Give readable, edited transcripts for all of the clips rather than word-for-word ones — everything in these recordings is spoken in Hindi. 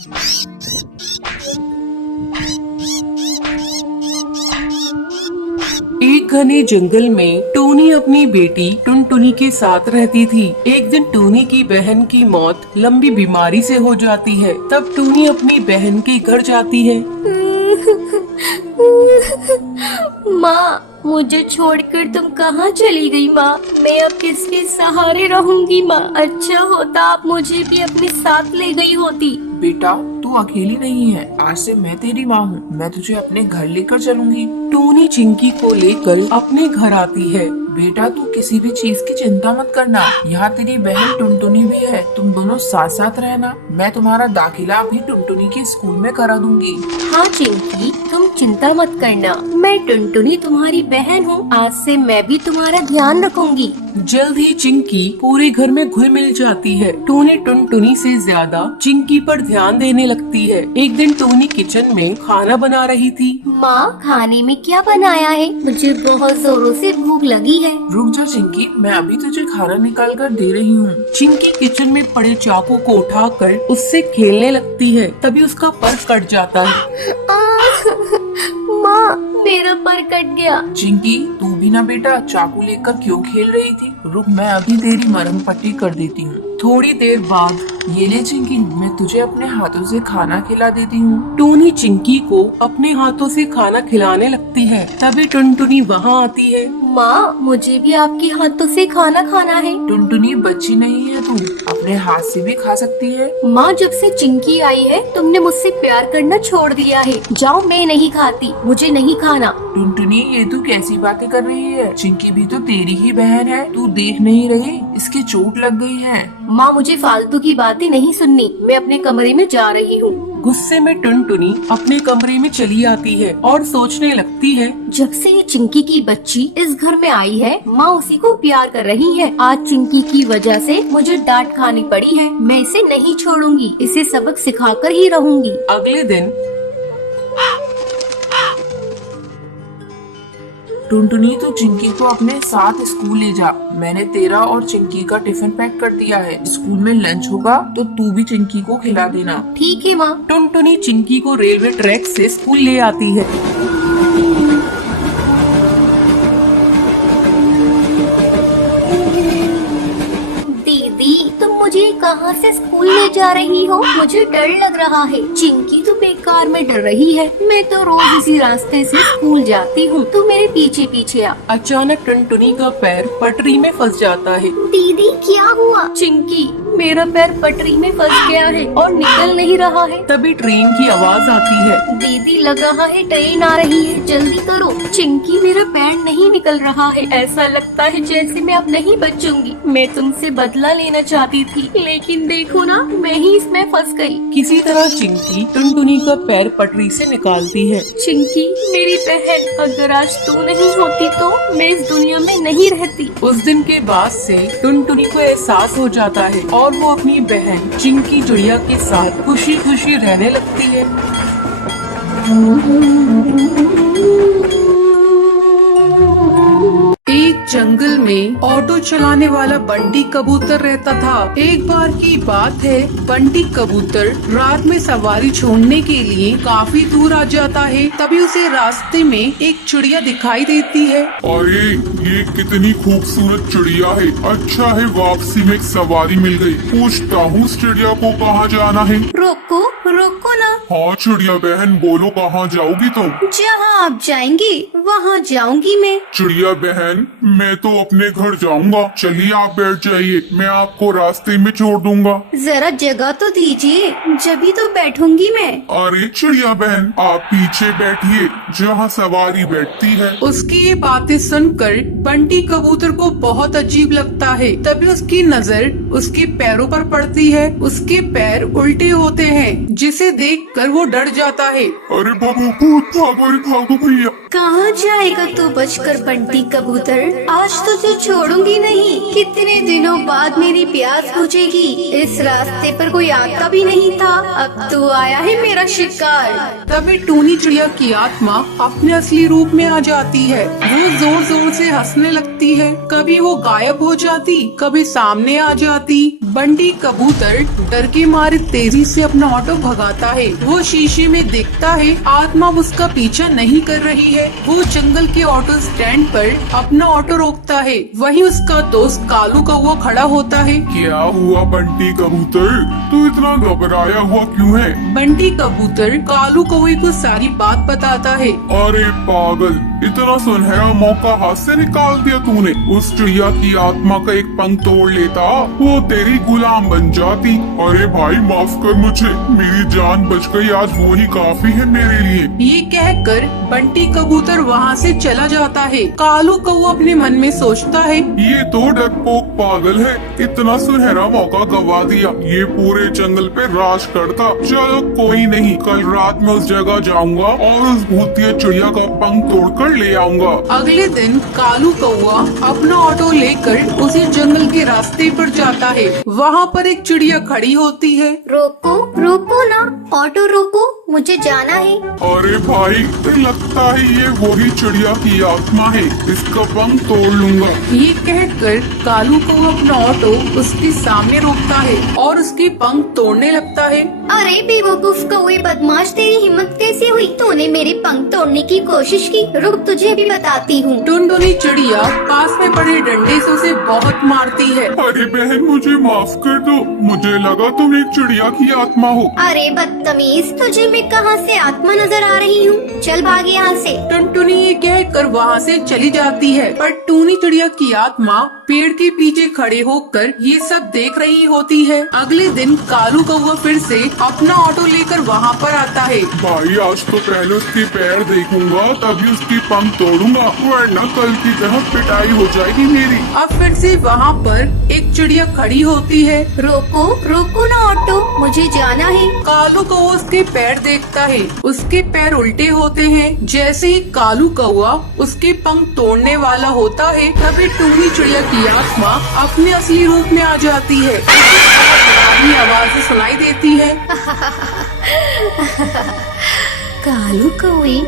एक घने जंगल में टोनी अपनी बेटी टुनटुनी के साथ रहती थी। एक दिन टोनी की बहन की मौत लंबी बीमारी से हो जाती है। तब टोनी अपनी बहन के घर जाती है। माँ, मुझे छोड़कर तुम कहाँ चली गई माँ? मैं अब किसके सहारे रहूंगी माँ? अच्छा होता आप मुझे भी अपने साथ ले गई होती। बेटा, तू अकेली नहीं है। आज से मैं तेरी माँ हूँ। मैं तुझे अपने घर लेकर चलूंगी। टोनी चिंकी को लेकर अपने घर आती है। बेटा, तू किसी भी चीज की चिंता मत करना। यहाँ तेरी बहन टुनटुनी भी है। तुम दोनों साथ साथ रहना। मैं तुम्हारा दाखिला भी टुनटुनी के स्कूल में करा दूंगी। हाँ चिंकी, तुम चिंता मत करना। मैं टुनटुनी तुम्हारी बहन हूँ। आज से मैं भी तुम्हारा ध्यान रखूंगी। जल्द ही चिंकी पूरे घर में घुल मिल जाती है। टोनी टुनटुनी से ज्यादा चिंकी पर ध्यान देने लगती है। एक दिन टोनी किचन में खाना बना रही थी। माँ, खाने में क्या बनाया है? मुझे बहुत जोरों से भूख लगी है। रुक जा चिंकी, मैं अभी तुझे खाना निकाल कर दे रही हूँ। चिंकी किचन में पड़े चाकू को उठाकर उससे खेलने लगती है। तभी उसका पर कट जाता है। माँ, मेरा पर कट गया। चिंकी, तू भी ना बेटा चाकू लेकर क्यों खेल रही थी? रुक, मैं अभी तेरी मरहम पट्टी कर देती हूँ। थोड़ी देर बाद ये ले चिंकी, मैं तुझे अपने हाथों से खाना खिला देती हूँ। टोनी चिंकी को अपने हाथों से खाना खिलाने लगती है। तभी टुनटुनी वहाँ आती है। माँ, मुझे भी आपके हाथों से खाना खाना है। टुनटुनी, बच्ची नहीं है तू, अपने हाथ से भी खा सकती है। माँ, जब से चिंकी आई है तुमने मुझसे प्यार करना छोड़ दिया है। जाओ, मैं नहीं खाती, मुझे नहीं खाना। टुनटुनी, ये तू कैसी बातें कर रही है? चिंकी भी तो तेरी ही बहन है। तू देख नहीं रही इसकी चोट लग गई है। माँ, मुझे फालतू की बातें नहीं सुननी। मैं अपने कमरे में जा रही हूँ। गुस्से में टुनटुनी अपने कमरे में चली आती है और सोचने लगती है, जब से ये चिंकी की बच्ची इस घर में आई है, माँ उसी को प्यार कर रही है। आज चिंकी की वजह से मुझे डांट खानी पड़ी है। मैं इसे नहीं छोड़ूंगी, इसे सबक सिखाकर ही रहूंगी। अगले दिन टुनटुनी, तू चिंकी को अपने साथ स्कूल ले जा। मैंने तेरा और चिंकी का टिफिन पैक कर दिया है। स्कूल में लंच होगा तो तू भी चिंकी को खिला देना। ठीक है माँ। टुनटुनी चिंकी को रेलवे ट्रैक से स्कूल ले आती है। दीदी, तुम मुझे कहाँ से स्कूल ले जा रही हो? मुझे डर लग रहा है। चिंकी तो बेकार में डर रही है। मैं तो रोज इसी रास्ते से स्कूल जाती हूँ। तू मेरे पीछे पीछे आ। अचानक टुनटुनी का पैर पटरी में फंस जाता है। दीदी, क्या हुआ? चिंकी, मेरा पैर पटरी में फंस गया है और निकल नहीं रहा है। तभी ट्रेन की आवाज आती है। दीदी, लग रहा है ट्रेन आ रही है, जल्दी करो। चिंकी, मेरा पैर नहीं निकल रहा है। ऐसा लगता है जैसे मैं अब नहीं बचूंगी। मैं तुमसे बदला लेना चाहती थी, लेकिन देखो ना, मैं ही इसमें फंस गई। किसी तरह चिंकी टुनटुनी का पैर पटरी से निकालती है। चिंकी, मेरी बहन, अगर आज तू नहीं होती तो मैं इस दुनिया में नहीं रहती। उस दिन के बाद से टुनटुनी को एहसास हो जाता है और वो अपनी बहन चिंकी चिड़िया के साथ खुशी खुशी रहने लगती है। एक जंगल में ऑटो चलाने वाला बंटी कबूतर रहता था। एक बार की बात है, बंटी कबूतर रात में सवारी छोड़ने के लिए काफी दूर आ जाता है। तभी उसे रास्ते में एक चिड़िया दिखाई देती है। अरे, ये कितनी खूबसूरत चिड़िया है। अच्छा है, वापसी में एक सवारी मिल गई। पूछता हूँ इस चिड़िया को कहाँ जाना है। रोको, रोको ना। हाँ चिड़िया बहन, बोलो कहाँ जाओगी तुम? जहाँ आप जाएंगे वहाँ जाऊंगी मैं। चिड़िया बहन, मैं तो अपने घर जाऊंगा। चलिए आप बैठ जाइए, मैं आपको रास्ते में छोड़ दूंगा। जरा जगह तो दीजिए, जभी तो बैठूंगी मैं। अरे चिड़िया बहन, आप पीछे बैठिए जहाँ सवारी बैठती है। उसकी ये बातें सुनकर बंटी कबूतर को बहुत अजीब लगता है। तभी उसकी नजर उसके पैरों पर पड़ती है। उसके पैर उल्टे होते हैं, जिसे देखकर वो डर जाता है। अरे बाबू, भूत, भागो रे भागो भैया। कहाँ जाएगा तू बचकर बंटी कबूतर? आज तुझे छोड़ूंगी नहीं। कितने दिनों बाद मेरी प्यास बुझेगी। इस रास्ते पर कोई आता भी नहीं था, अब तो आया है मेरा शिकार। तभी टूनी चिड़िया की आत्मा अपने असली रूप में आ जाती है। वो जोर जोर से हंसने लगती है। कभी वो गायब हो जाती, कभी सामने आ जाती। बंटी कबूतर डर के मारे तेजी से अपना ऑटो भगाता है। वो शीशे में देखता है आत्मा उसका पीछा नहीं कर रही है। वो जंगल के ऑटो स्टैंड पर अपना ऑटो रोकता है। वहीं उसका दोस्त कालू कौवा खड़ा होता है। क्या हुआ बंटी कबूतर, तू इतना घबराया हुआ क्यों है? बंटी कबूतर कालू कौवे को सारी बात बताता है। अरे पागल, इतना सुनहरा मौका हाथ से निकाल दिया तूने। उस चिड़िया की आत्मा का एक पंख तोड़ लेता, वो तेरी गुलाम बन जाती। अरे भाई माफ कर मुझे, मेरी जान बच गई, आज वो ही काफी है मेरे लिए। ये कहकर बंटी कबूतर वहाँ से चला जाता है। कालू कौवा अपने मन में सोचता है, ये तो डरपोक पागल है, इतना सुनहरा मौका गवा दिया। ये पूरे जंगल पे राज करता। चलो कोई नहीं, कल रात में उस जगह जाऊंगा और उस भूतिया चिड़िया का पंख तोड़कर ले आऊंगा। अगले दिन कालू कौवा अपना ऑटो लेकर उसी जंगल के रास्ते पर जाता है। वहाँ पर एक चिड़िया खड़ी होती है। रोको रोको ना, ऑटो रोको, मुझे जाना है। अरे भाई, लगता है ये वही चिड़िया की आत्मा है, इसका पंख तोड़ लूंगा। ये कहकर कालू को अपना ऑटो उसके सामने रोकता है और उसके पंख तोड़ने लगता है। अरे बेवकूफ कौवे बदमाश, तेरी हिम्मत कैसे हुई? तूने मेरे पंख तोड़ने की कोशिश की। रुक, तुझे भी बताती हूँ। टुनटुनी चिड़िया पास में पड़े डंडे से उसे बहुत मारती है। अरे बहन, मुझे माफ कर दो, मुझे लगा तुम एक चिड़िया की आत्मा हो। अरे बदतमीज, तुझे मैं कहाँ से आत्मा नजर आ रही हूँ? चल भाग यहाँ से। टुनटुनी ये कहकर वहाँ से चली जाती है, पर टूनी चिड़िया की आत्मा पेड़ के पीछे खड़े होकर ये सब देख रही होती है। अगले दिन कालू कौवा फिर से अपना ऑटो लेकर वहाँ पर आता है। भाई आज तो पहले उसके पैर देखूंगा, तभी उसकी पंख तोड़ूंगा, वरना कल की तरह पिटाई हो जाएगी मेरी। अब फिर से वहाँ पर एक चिड़िया खड़ी होती है। रोको रोको ना ऑटो, मुझे जाना है। कालू कौवा उसके पैर देखता है। उसके पैर उल्टे होते हैं। जैसे ही कालू कौवा उसके पंख तोड़ने वाला होता है, तभी टूनी चिड़िया की आत्मा अपने असली रूप में आ जाती है। डरावनी आवाज़ें सुनाई देती है। कालू कौवे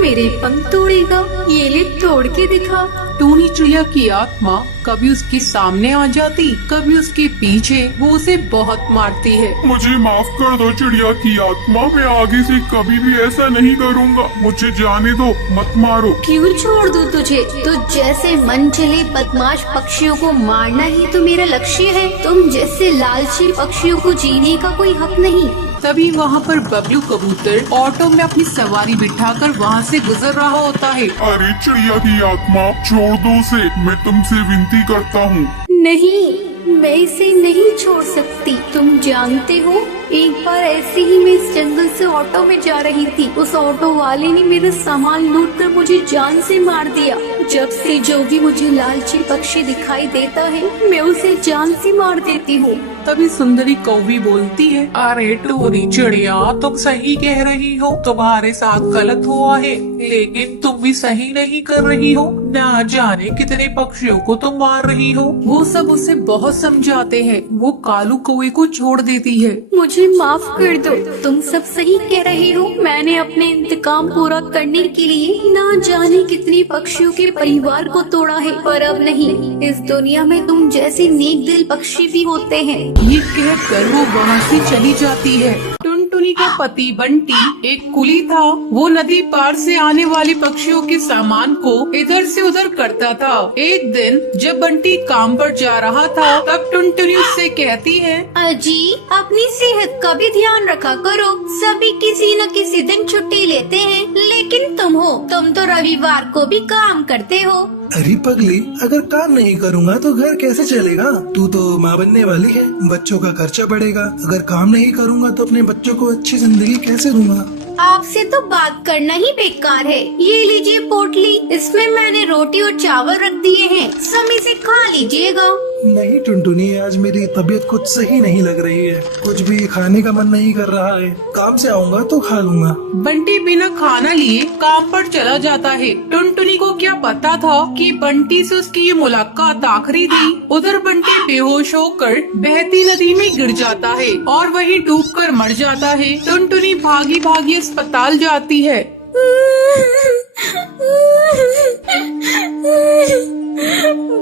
मेरे पंख तोड़ेगा, ये ले तोड़ के दिखा। टूनी चिड़िया की आत्मा कभी उसके सामने आ जाती, कभी उसके पीछे। वो उसे बहुत मारती है। मुझे माफ कर दो चिड़िया की आत्मा, मैं आगे से कभी भी ऐसा नहीं करूँगा। मुझे जाने दो, मत मारो। क्यों छोड़ दूं तुझे? तो जैसे मन चले बदमाश पक्षियों को मारना ही तो मेरा लक्ष्य है। तुम जैसे लालची पक्षियों को जीने का कोई हक नहीं। तभी वहाँ पर बबलू कबूतर ऑटो में अपनी सवारी बिठाकर वहाँ से गुजर रहा होता है। अरे चिड़िया की आत्मा, छोड़ दो उसे, मैं तुमसे विनती करता हूँ। नहीं, मैं इसे नहीं छोड़ सकती। तुम जानते हो, एक बार ऐसे ही मैं इस जंगल से ऑटो में जा रही थी। उस ऑटो वाले ने मेरा सामान लूट कर मुझे जान से मार दिया। जब से जो भी मुझे लालची पक्षी दिखाई देता है, मैं उसे जान से मार देती हूँ। तभी सुंदरी कौवी बोलती है, अरे टूनी चिड़िया, तुम सही कह रही हो, तुम्हारे साथ गलत हुआ है, लेकिन तुम भी सही नहीं कर रही हो। ना जाने कितने पक्षियों को तुम मार रही हो। वो सब उसे बहुत समझाते हैं। वो कालू कौवे को छोड़ देती है। मुझे माफ कर दो, तुम सब सही कह रहे हो। मैंने अपने इंतकाम पूरा करने के लिए ना जाने कितने पक्षियों के परिवार को तोड़ा है, पर अब नहीं। इस दुनिया में तुम जैसे नेक दिल पक्षी भी होते हैं। ये कहकर वो वहाँ से चली जाती है। टुनटुनी का पति बंटी एक कुली था। वो नदी पार से आने वाले पक्षियों के सामान को इधर से उधर करता था। एक दिन जब बंटी काम पर जा रहा था, तब टुनटुनी उससे कहती है, अजी, अपनी सेहत का भी ध्यान रखा करो। सभी किसी न किसी दिन छुट्टी लेते हैं, लेकिन तुम तो रविवार को भी काम करते हो। अरे पगली, अगर काम नहीं करूँगा तो घर कैसे चलेगा? तू तो माँ बनने वाली है, बच्चों का खर्चा बढ़ेगा। अगर काम नहीं करूँगा तो अपने बच्चों को अच्छी जिंदगी कैसे दूंगा? आपसे तो बात करना ही बेकार है। ये लीजिए पोटली, इसमें मैंने रोटी और चावल रख दिए हैं, समय से खा लीजिएगा। नहीं टुनटुनी, आज मेरी तबीयत कुछ सही नहीं लग रही है। कुछ भी खाने का मन नहीं कर रहा है। काम से आऊंगा तो खा लूंगा। बंटी बिना खाना लिए काम पर चला जाता है। टुनटुनी को क्या पता था कि बंटी से उसकी ये मुलाकात आखिरी थी। उधर बंटी बेहोश होकर बहती नदी में गिर जाता है और वहीं डूबकर मर जाता है। टुनटुनी भागी भागी अस्पताल जाती है।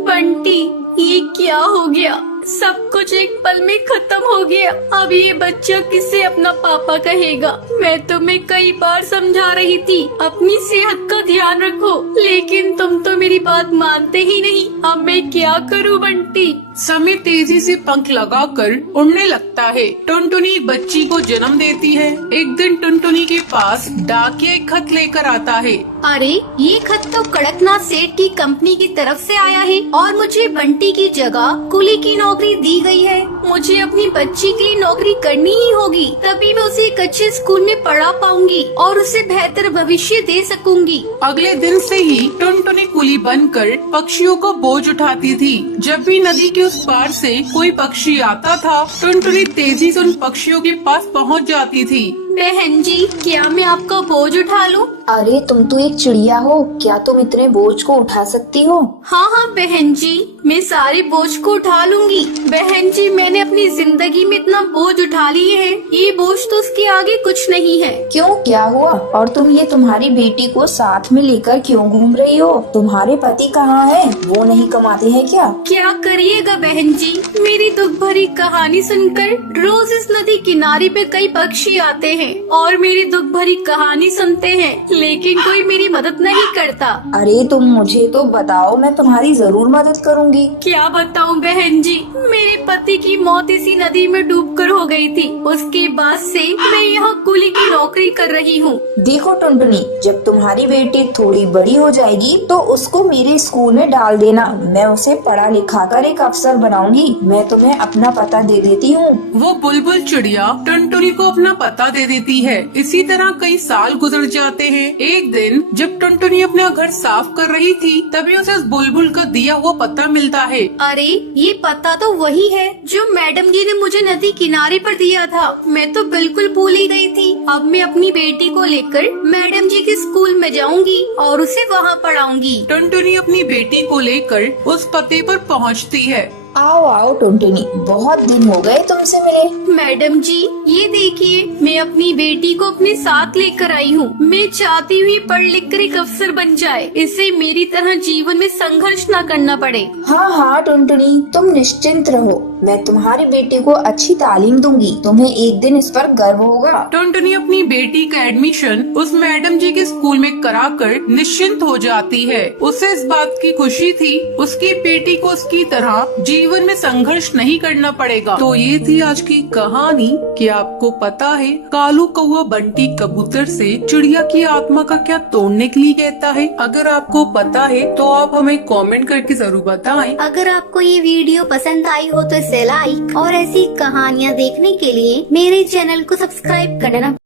बंटी, ये क्या हो गया? सब कुछ एक पल में खत्म हो गया। अब ये बच्चा किसे अपना पापा कहेगा? मैं तुम्हें कई बार समझा रही थी अपनी सेहत का ध्यान रखो, लेकिन तुम तो मेरी बात मानते ही नहीं। अब मैं क्या करूं बंटी? समय तेजी से पंख लगाकर उड़ने लगता है। टुनटुनी एक बच्ची को जन्म देती है। एक दिन टुनटुनी के पास डाकिया एक खत लेकर आता है। अरे, ये खत तो कड़कनाथ सेठ की कंपनी की तरफ से आया है और मुझे बंटी की जगह कुली की नौकरी दी गई है। मुझे अपनी बच्ची के लिए नौकरी करनी ही होगी, तभी मैं उसे एक अच्छे स्कूल में पढ़ा पाऊंगी और उसे बेहतर भविष्य दे सकूंगी। अगले दिन से ही टुनटुनी कुली बनकर पक्षियों को बोझ उठाती थी। जब भी नदी के उस पार से कोई पक्षी आता था, टुनटुनी तेजी से उन पक्षियों के पास पहुंच जाती थी। बहन जी, क्या मैं आपका बोझ उठा लूं? अरे तुम तो एक चिड़िया हो, क्या तुम इतने बोझ को उठा सकती हो? हाँ हाँ बहन जी, मैं सारे बोझ को उठा लूंगी। बहन जी, मैंने अपनी जिंदगी में इतना बोझ उठा लिए है, ये बोझ तो उसके आगे कुछ नहीं है। क्यों, क्या हुआ? और तुम ये तुम्हारी बेटी को साथ में लेकर क्यों घूम रही हो? तुम्हारे पति कहाँ हैं? वो नहीं कमाते हैं क्या? क्या करिएगा बहन जी, मेरी दुख भरी कहानी सुनकर रोज इस नदी किनारे पे कई पक्षी आते हैं और मेरी दुख भरी कहानी सुनते हैं, लेकिन कोई मेरी मदद नहीं करता। अरे तुम मुझे तो बताओ, मैं तुम्हारी जरूर मदद करूंगी। क्या बताऊं बहन जी, मेरे पति की मौत इसी नदी में डूबकर हो गई थी। उसके बाद से मैं यहाँ कुली की नौकरी कर रही हूँ। देखो टुनटुनी, जब तुम्हारी बेटी थोड़ी बड़ी हो जाएगी तो उसको मेरे स्कूल में डाल देना। मैं उसे पढ़ा लिखा कर एक अफसर बनाऊंगी। मैं तुम्हें अपना पता दे देती हूँ। वो बुलबुल चिड़िया टुनटुनी को अपना पता दे देती है। इसी तरह कई साल गुजर जाते हैं। एक दिन जब टुनटुनी अपना घर साफ कर रही थी, तभी उसे उस बुलबुल का दिया हुआ पता मिलता है। अरे, ये पता तो वही है जो मैडम जी ने मुझे नदी किनारे पर दिया था। मैं तो बिल्कुल भूल ही गई थी। अब मैं अपनी बेटी को लेकर मैडम जी के स्कूल में जाऊंगी और उसे वहाँ पढ़ाऊंगी। टुनटुनी अपनी बेटी को लेकर उस पते पर पहुँचती है। आओ आओ टुनटुनी, बहुत दिन हो गए तुमसे मिले। मैडम जी, ये देखिए, मैं अपनी बेटी को अपने साथ लेकर आई हूँ। मैं चाहती हुई पढ़ लिख कर एक अफसर बन जाए, इसे मेरी तरह जीवन में संघर्ष न करना पड़े। हाँ हाँ टुनटुनी, तुम निश्चिंत रहो, मैं तुम्हारी बेटी को अच्छी तालीम दूंगी। तुम्हें एक दिन इस पर गर्व होगा। टुनटुनी अपनी बेटी का एडमिशन उस मैडम जी के स्कूल में कराकर निश्चिंत हो जाती है। उसे इस बात की खुशी थी, उसकी बेटी को उसकी तरह जीवन में संघर्ष नहीं करना पड़ेगा। तो ये थी आज की कहानी। क्या आपको पता है कालू कौवा बंटी कबूतर से चिड़िया की आत्मा का क्या तोड़ने के लिए कहता है? अगर आपको पता है तो आप हमें कमेंट करके जरूर बताएं। अगर आपको ये वीडियो पसंद आई हो तो इसे लाइक और ऐसी कहानियाँ देखने के लिए मेरे चैनल को सब्सक्राइब करना